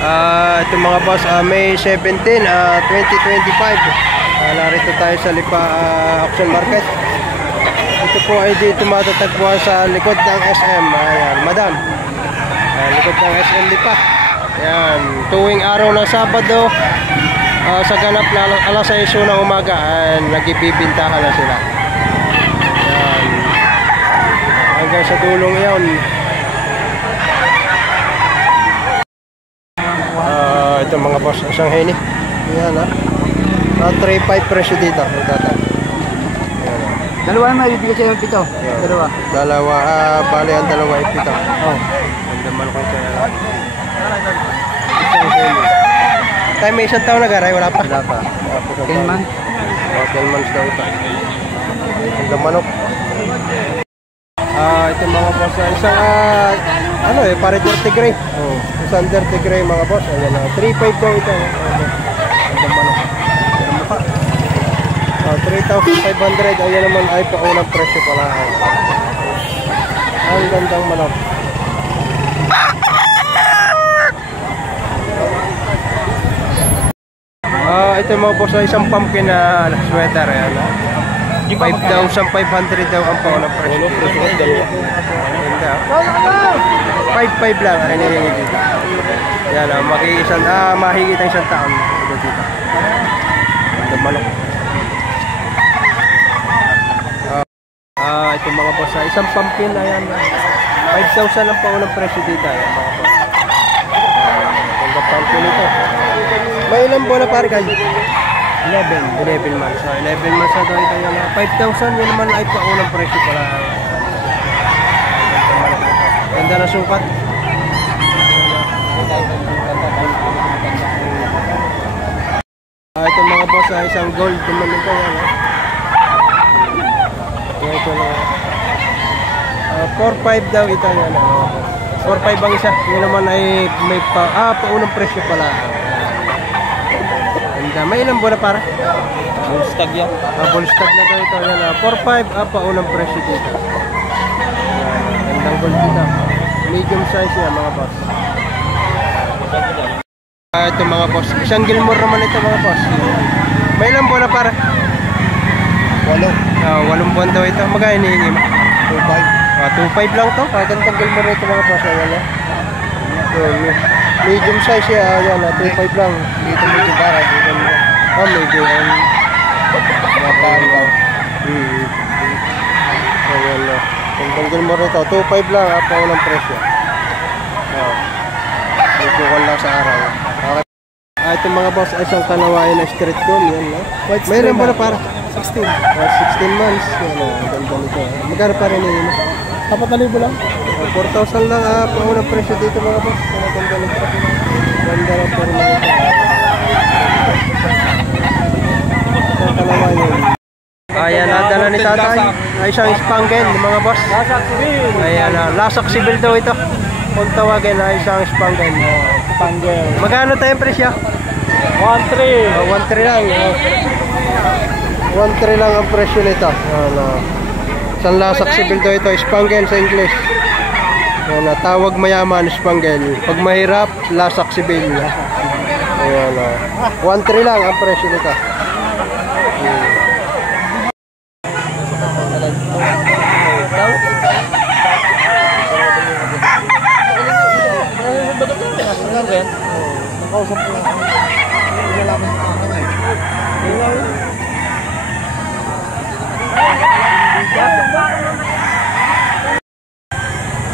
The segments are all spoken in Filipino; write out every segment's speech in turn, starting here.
Ito mga boss, May 17, 2025. Narito tayo sa Lipa Auction Market. Ito po ay dito matatagpuan sa likod ng SM. Ayan, madam. Likod ng SM Lipa. Ayan, tuwing araw ng Sabado, sa ganap na alas 6 ng umaga, nagibibintahan na sila. Ayan, hanggang sa dulong iyon. Ito mga boss, isang heni. Ayan ha. 3.5 presyo dito. Dalawa na ibigay sa iyo pito. Dalawa. Dalawa, bali ang dalawa ay pito. Oh. Ang daman ko siya. Isang heni. Tayo may isang taon na garay, wala pa? Wala pa. 10 months? 10 months daw ito. Ang damanok. Ito mga boss, isang pare dirty gray. Isang dirty gray mga boss. Ayan, 3.5 daw ito. Ang damanok. 3,500. Ayan naman ay paunang presyo pala. Ang gandang manok. Ito mga boss ay isang pumpkin na sweater. Ayan, 5,500 daw ang paunang presyo. 5,500 lang ay nilingit dito. Yan, mahigit ang isang taon dito. Ang manok. Ito mga boss, isang pumpkin. Ayan, 5,000 ang paunang presyo dito. Ayan mga boss. Ang pumpkin ito. May ilang bola pare kayo? 11 months. 11 months na ito. Yan, 5,000. Yan naman ay paunang presyo pala. Ganda na sukat. Ito mga boss, isang gold naman ito. Ito lang. 4,500 daw ito. 4,500 ang isa. Yan naman ay may paunang presyo pala. May ilang bola para? Bullstag yan. Bullstag na daw ito. 4,500 paunang presyo dito. Gandang gold dito. Medium size yan mga boss. Ito mga boss, isang Gilmore naman ito mga boss. May ilang bola para? 8 buwan daw ito. Magkano hinihingi mo? 2,500 lang to. Gandang Gilmore ito mga boss. Medium size yan. 2,500 lang. Dito medyo para. Medyo mapaan lang. Ayan na. Gandang Gilmore ito. 2,500 lang. Paunang presyo. Medyo lang sa araw. Ito mga boss ay isang kalawain na street comb. Mayroon ba na para? 16 months. Ganda nito. Magkano pa rin yun? 4,000 lang. 4,000 lang. Paunang presyo dito mga boss. Ganda nito. Ganda lang pa rin ito. Isang kalawain. Ayan, nadala ni tatay ay isang spangle mga boss. Ayan, lasak sibil daw ito. Kung tawagin ay isang spangle. Magkano tayong presyo? 1,300 lang. 1,300 lang ang presyo nito. Isang lasak sibil daw ito. Spangle sa English. Tawag mayaman, spangle. Pag mahirap, lasak sibil. Ayan, 1,300 lang ang presyo nito.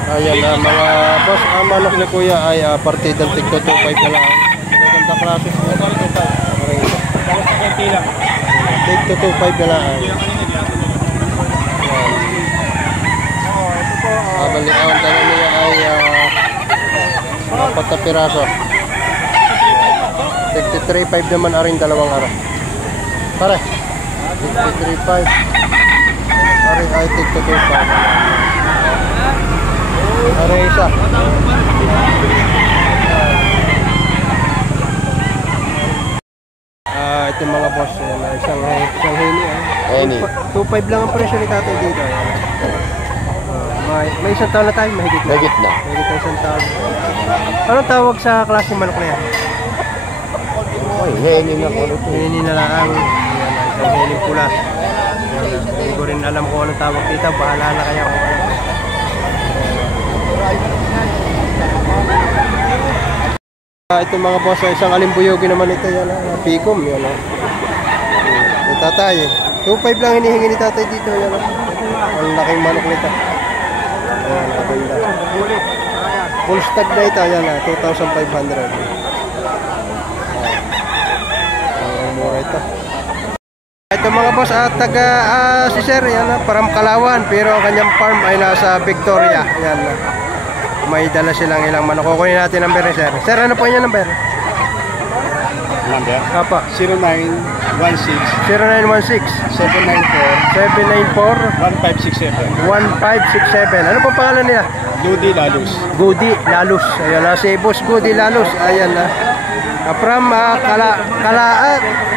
Ayan na mga boss, ang manok ni kuya ay partidang tigto 2,500 na lang. Magaganda process mo. Tigto 2,500 na lang. Baliawan dala niya ay 4 na piraso. 53,500 naman aring dalawang araw. Pare, 53,500. Aring ay tigto 2,500. Aray isa. Ito mga boss, isang heni. 2,500 lang ang presyo ni tatay dito. Mga may isang taon na tayo, mahigit na. Mahigit na. Mahigit na isang taon. Anong tawag sa klaseng manok na yan? Ay, henin na ko ito. Hini na lang. Ayan, isang hining pula. Ayan, hindi ko rin alam kung anong tawag dito. Bahala na kaya kung ano. Ito mga boss, isang alimbuyogin naman ito. Yan, pikom. Yan, yung tatay. 2.5 lang hinihingi ni tatay dito. Yan, ang laking manok nito. Ayan, maganda. Full stock na ito. Yan, 2,500. Ang mura ito. Ito mga boss, si Sir, yan, Param Kalawan, pero ang kanyang farm ay nasa Victoria. Yan, may dala silang ilang manok. Kukunin natin ang number ni Sir. Sir, ano po yung number? Number? Apa? 0916 0916 794 794 1567. Ano po pangalan nila? Ludi Lalus. Goody Lalus. Ayan na si Boss Goody Lalus. Ayan na. From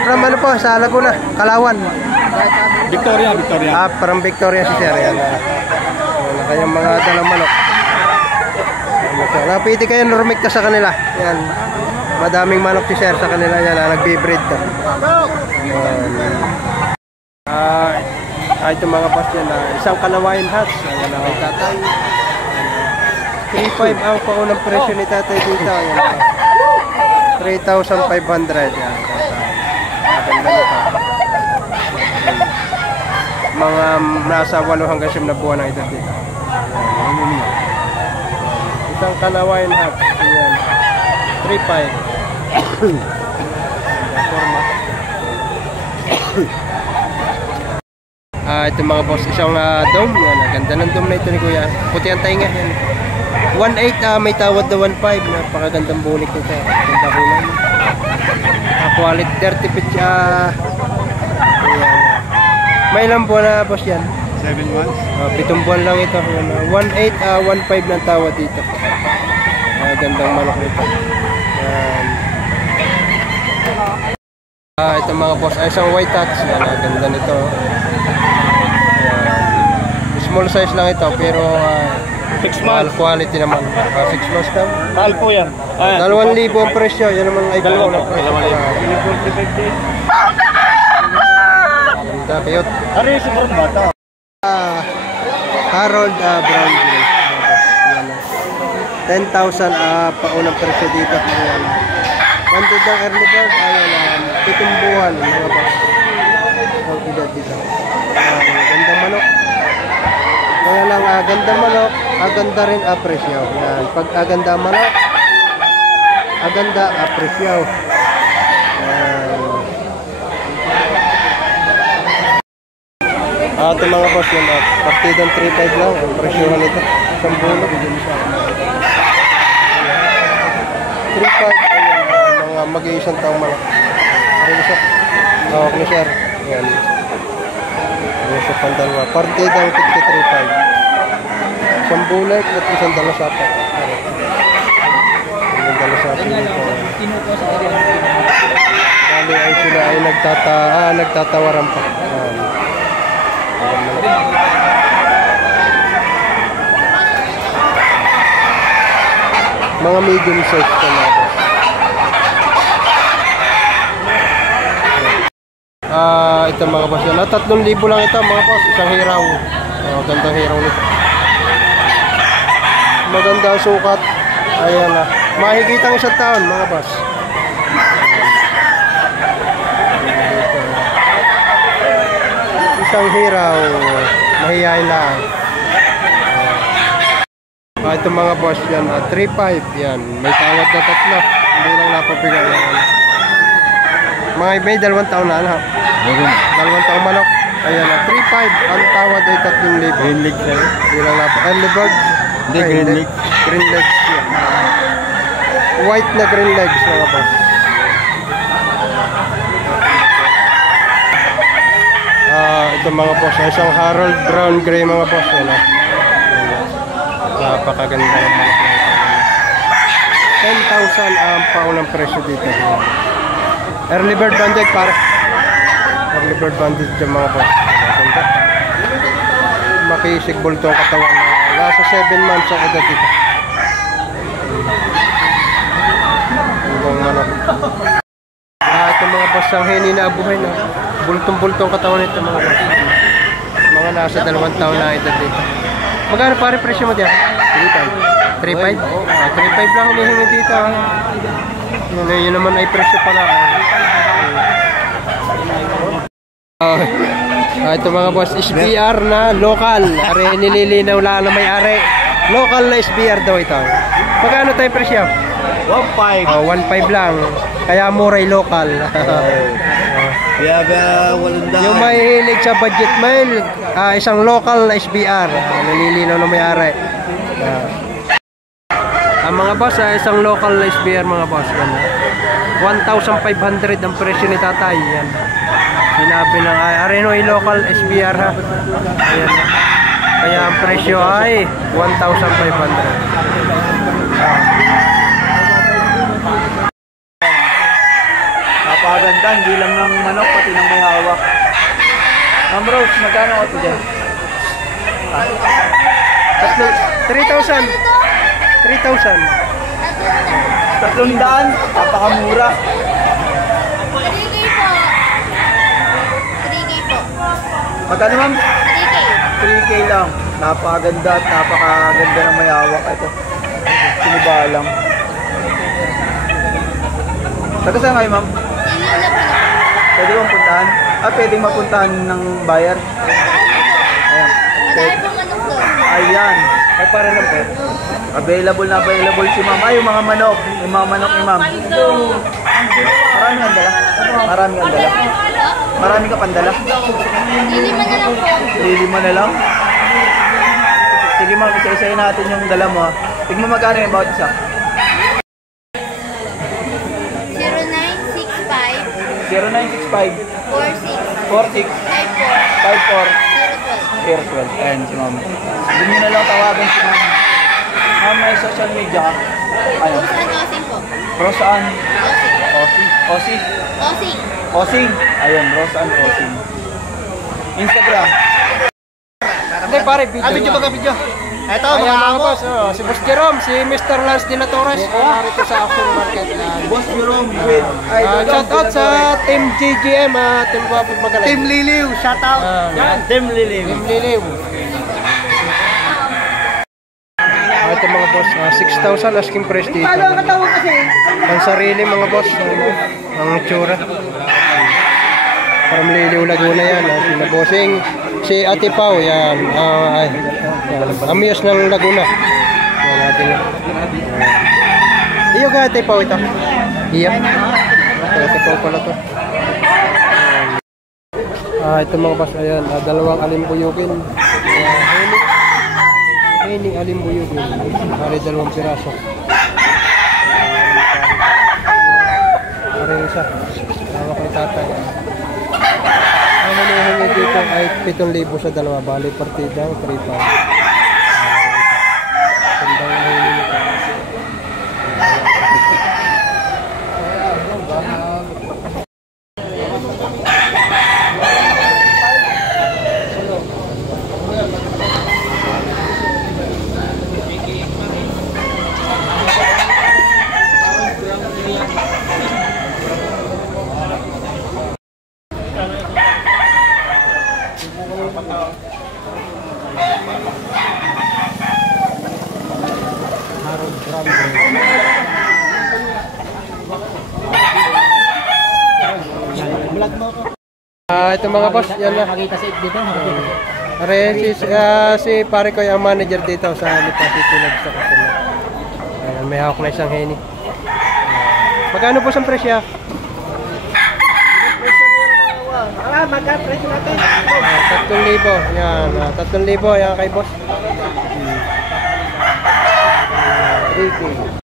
from ano po sa Laguna, Kalawan. Victoria. From Victoria si Sir. Ayan na. Ayan na kayong mga dalang manok. Napiti kayo normik ka sa kanila. Ayan. Madaming manok si Sir sa kanila. Ayan na. Nagbe-breed to. Ito mga boss yan. Isang Kalawayan hats. Ayan na kay tatay. 3.5 ang paunang presyo ni tatay dito. Ayan na. 3,500 yan. Maganda nito. Mga nasa 8 hanggang 9 na buwan ang edad dito. Isang Kalawayan hat. Ayan. 3.5. Ito mga boss, isang dome. Yan. Ganda ng dome na ito ni Kuya. Puti ang tainga. Yan. 1.8, may tawad na 1.5. Napakagandang bulik nito. Ganda kulay. Quality 30 feet. May ilang buwan na boss yan? 7 months. 7 buwan lang ito. 1.8, 1.5 ng tawad dito. Gandang manok nito. Ito mga boss, isang white hats. Ganda nito. Small size lang ito pero 6 months. Quality naman. 6 months lang. Mahal po yan. 2,000 ang presyo. Yan naman ay Dalawa na presyo. Ganda, cute. Ano yung sobrang bata? Harold Brown Grey. 10,000 paunang presyo dito. Banded ng early bird. Ayan, 7 buwan. Mga boss. Ang edad dito. Ganda manok. Kaya lang ganda manok, aganda rin presyo. Yan. Pag aganda manok, aganda presyo. Ito mga boss yun, partidang 3.5 lang ang presyohan nito. Isang bulog. 3.5 mga mag-iisang taong manok. Okay sir. Yan. Sa pandalwa, partidang 53.5. Isang bulag at isang dalasapa. Isang dalasapa nito. Kali ay sila ay nagtatawaran pa. Mga medium size pa na. Ito mga boss yan. 3,000 lang ito mga boss. Isang hiraw. Gandang hiraw nito. Maganda ang sukat. Ayan na. Mahigit ang isang taon mga boss. Isang hiraw. Mahihayin lang. Ito mga boss yan. 3.5 yan. May tawad na 3. Hindi lang napabigay yan. Mga may 2 taon na anak. 2 taong manok. Ayan na. 3.5. Ang tawad ay 3,000. Green leg sir. Hindi lang napabigay. Early bird. Hindi, green leg. Green legs yan. White na green legs mga boss. Ito mga boss. Isang Harold Brown Grey mga boss. Yan na. Napakaganda ng manok na ito. 10,000 ang paunang presyo dito. Early bird banded para. Early bird banded dyan mga boss. Makisig bulto ang katawan na Nasa 7 months ang edad ito. Ibang manok. Ito mga boss ang Henny na abuhay na. Bultong-bultong katawan nito mga boss. Mga nasa 2 taon na edad dito. Magkano pare presyo mo diyan? 3.5. 3.5? 3.5 lang humihingi dito. Yun naman ay presyo pala. Ito mga boss, SBR na local. Are nililinaw lang na may-ari. Local na SBR daw ito. Magkano tayo presyo? 1.5. 1.5 lang. Kaya muray local. Kaya walang dahil. Yung may hilig sa budget mail, isang local na SBR. Nililinaw na may-ari. Ang mga boss, isang local na SBR mga boss. 1,500 ang presyo ni tatay. Yan. Sinabi ng Arenoy local SBR ha. Ayan. Kaya ang presyo ay 1,500. Napaganda, hindi lang ng manok, pati ng may hawak. Ma'am Rose, magkano ito dyan? 3,000. 3,000. 300, napakamura. 3K po. Magkano ma'am? 3K. 3K lang. Napakaganda at napakaganda ng may hawak. Ito, sinibalang. Taga saan kayo ma'am? Ilila po na po. Pwede bang puntahan? Pwedeng mapuntahan ng buyer? Ayan. Madami po manok doon. Ayan. Ay para lang po. Available na available si ma'am. Ay, yung mga manok. Yung mga manok ni ma'am. Marami kang dala. Marami kang dala. Marami ka pandala. Lilima na lang po. Lilima na lang. Sige ma'am, isa-isayin natin yung dala mo. Tignan mo magkano yung bawat isa. 0965 0965 46 46 54 54 012. Ayan si ma'am. Doon nyo na lang tawagan si ma'am. Ma'am, may social media ka. Ano? Rosan Osing po. Rosan Osing. Osing. Osing. Osing. Ayun, Rosan Osing. Instagram. Hindi pare, video. Video ba video? Ito, Ayan mga boss, si Boss Jerome, si Mr. Lance de la Torres, narito sa Action Market. Boss Jerome with Shout out sa Team GGM, Team Guwapog Magaling. Team Liliw. Shout out. Team Liliw. Team Liliw. Ito mga boss, 6,000 asking price dito. Ang sarili mga boss, ang tsura. From Liliw Laguna yan, pinabosing. Si Ate Pau, yan. Yan. Amiyos ng Laguna. Yan natin yan. Iyo ka Ate Pau ito? Iyo. Ate Pau pala to. Ito mga boss, ayan. Dalawang alimbuyugin. Henny alimbuyugin. Pare 2 piraso. Pare isa. Tawag kay tatay. Ang hinihingi dito ay 7,000 sa dalawa. Bali partida, 3,000. Tandang hinihingi nito. Ito mga boss, yan na. Are, si pare ko yung manager dito sa Lipa City Labs sa Kasunod. Ayan, may hawak na isang Henny. Magkano po sa presyo? Magka-presyo natin. 3,000. Yan, 3,000 yan kay boss. 3K.